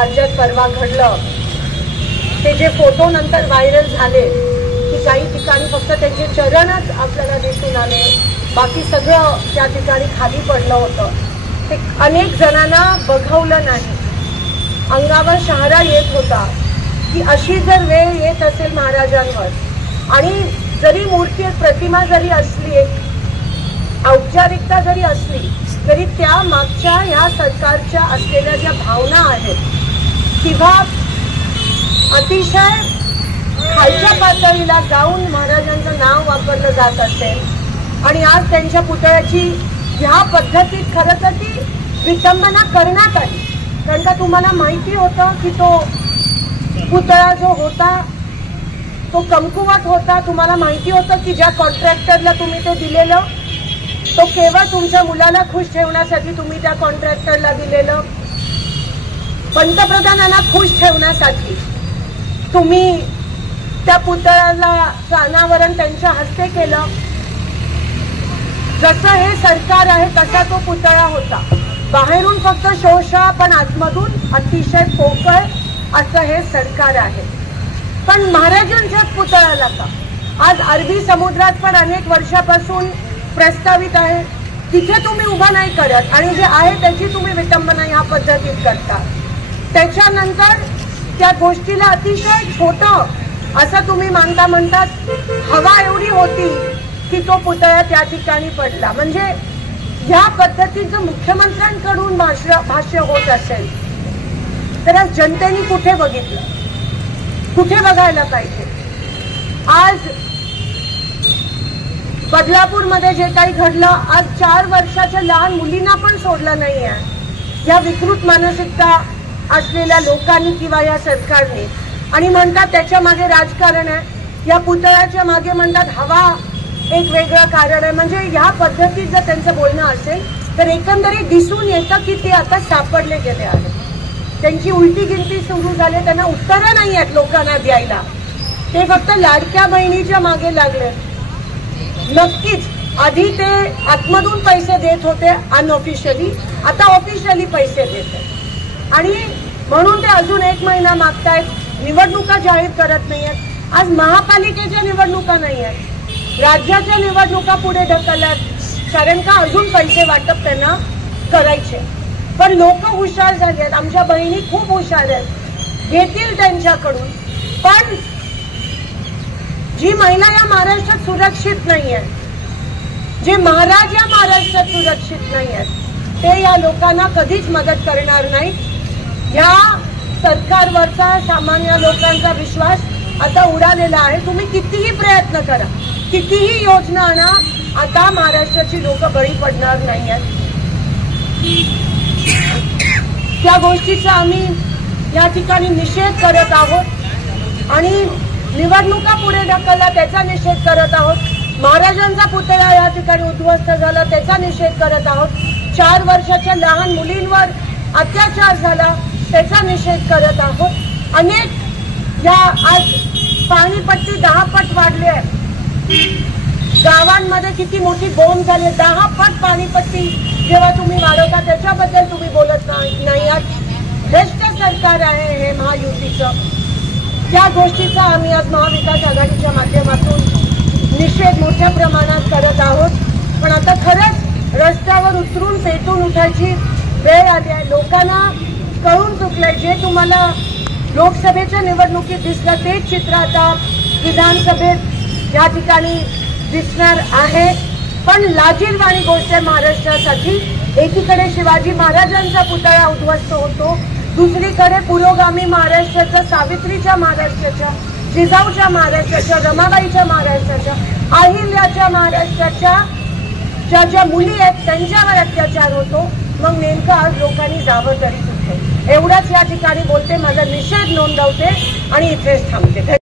राज्यात परवा घडलं ते जे फोटो नंतर व्हायरल झाले की काही ठिकाणी फक्त त्यांचे चरणच आपल्याला दिसून आले, बाकी सगळं त्या ठिकाणी खाली पडलं होतं, ते अनेक जणांना बघवलं नाही. अंगावर शहारा येत होता की अशी जर वेळ येत असेल महाराजांवर आणि जरी मूर्ती प्रतिमा जरी असली, एक औपचारिकता जरी असली तरी त्या मागच्या ह्या सरकारच्या असलेल्या ज्या भावना आहेत किंवा अतिशय खालच्या पातळीला जाऊन महाराजांचं नाव वापरलं जात असेल आणि आज त्यांच्या पुतळ्याची ह्या पद्धतीत खरं तर ती विटंबना करण्यात आली. कारण का तुम्हाला माहिती होतं की तो पुतळा जो होता तो कमकुवत होता. तुम्हाला माहिती होतं की ज्या कॉन्ट्रॅक्टरला तुम्ही ते दिलेलं तो केवळ तुमच्या मुलाला खुश ठेवण्यासाठी तुम्ही त्या कॉन्ट्रॅक्टरला दिलेलं, पंतप्रधानांना खुश ठेवण्यासाठी तुम्ही त्या पुतळ्याला अनावरण त्यांच्या हस्ते केलं. जसं हे सरकार आहे तसा तो पुतळा होता. बाहेरून फक्त शोषा पण आतमधून अतिशय पोकळ असं हे सरकार आहे. पण महाराजांच्याच पुतळ्याला का आज अरबी समुद्रात पण अनेक वर्षापासून प्रस्तावित आहे, तिथे तुम्ही उभा नाही करत आणि जे आहे त्याची तुम्ही विटंबना ह्या पद्धतीत करता. त्याच्यानंतर त्या गोष्टीला अतिशय छोटं असं तुम्ही म्हणतात हवा एवढी होती की तो पुतळा त्या ठिकाणी पडला. म्हणजे ह्या पद्धतीचं मुख्यमंत्र्यांकडून भाष्य होत असेल तर आज जनतेने कुठे बघितलं, कुठे बघायला पाहिजे. आज बदलापूरमध्ये जे काही घडलं, आज 4 वर्षाच्या लहान मुलींना पण सोडलं नाही आहे या विकृत मानसिकता असलेल्या लोकांनी किंवा या सरकारने. आणि म्हणतात त्याच्या मागे राजकारण आहे, या पुतळ्याच्या मागे म्हणतात हवा एक वेगळं कारण आहे. म्हणजे ह्या पद्धतीत जर त्यांचं बोलणं असेल तर एकंदरीत दिसून येतं की ते आता सापडले गेले आहेत. त्यांची उलटी गिनती सुरू झाली, त्यांना उत्तरं नाही आहेत लोकांना द्यायला. ते फक्त लाडक्या बहिणीच्या मागे लागले. नक्कीच आधी ते आतमधून पैसे देत होते अनऑफिशियली, आता ऑफिशियली पैसे देत आहेत आणि म्हणून ते अजून 1 महिना मागतायत. निवडणुका जाहीर करत नाहीयेत. आज महापालिकेच्या निवडणुका नाही आहेत, राज्याच्या निवडणुका पुढे ढकलल्यात. कारण का अजून पैसे वाटप त्यांना करायचे. पण लोक हुशार झाले आहेत, आमच्या बहिणी खूप हुशार आहेत, घेतील त्यांच्याकडून. पण जी महिला या महाराष्ट्रात सुरक्षित नाही आहे, जे महाराज या महाराष्ट्रात सुरक्षित नाही आहेत, ते या लोकांना कधीच मदत करणार नाहीत. या सरकारवरचा सामान्य लोकांचा विश्वास आता उडालेला आहे. तुम्ही कितीही प्रयत्न करा, कितीही योजना आणा, आता महाराष्ट्राची लोक बळी पडणार नाही आहेत. त्या गोष्टीचा आम्ही या ठिकाणी निषेध करत आहोत आणि निवडणुका पुढे ढकलला त्याचा निषेध करत आहोत. महाराजांचा पुतळा या ठिकाणी उद्ध्वस्त झाला त्याचा निषेध करत आहोत. 4 वर्षाच्या लहान मुलींवर अत्याचार झाला त्याचा निषेध करत आहोत. अनेक या आज पाणीपट्टी 10 पट वाढली आहे. गावांमध्ये किती मोठी बोंब झाली, 10 पट पाणीपट्टी जेव्हा तुम्ही वाढवता त्याच्याबद्दल तुम्ही बोलत नाही आहात. भ्रष्ट सरकार आहे हे महायुतीचं. त्या गोष्टीचा आम्ही आज महाविकास आघाडीच्या माध्यमातून निषेध मोठ्या प्रमाणात करत आहोत. पण आता खरंच रस्त्यावर उतरून पेटून उठायची वेळ आली आहे. लोकांना कळून चुकलंय, जे तुम्हाला लोकसभेच्या निवडणुकीत दिसलं तेच चित्र आता विधानसभेत या ठिकाणी दिसणार आहे. पण लाजिरवाणी गोष्ट आहे महाराष्ट्रासाठी. एकीकडे शिवाजी महाराजांचा पुतळा उद्ध्वस्त होतो, दुसरीकडे पुरोगामी महाराष्ट्राच्या, सावित्रीच्या महाराष्ट्राच्या, जिजाऊच्या महाराष्ट्राच्या, रमाबाईच्या महाराष्ट्राच्या, अहिल्याच्या महाराष्ट्राच्या ज्या ज्या मुली आहेत त्यांच्यावर अत्याचार होतो. मग नेमकं आज लोकांनी जावं तरी कुठे. एवढंच या ठिकाणी बोलते, माझा निषेध नोंदवते आणि इथेच थांबते.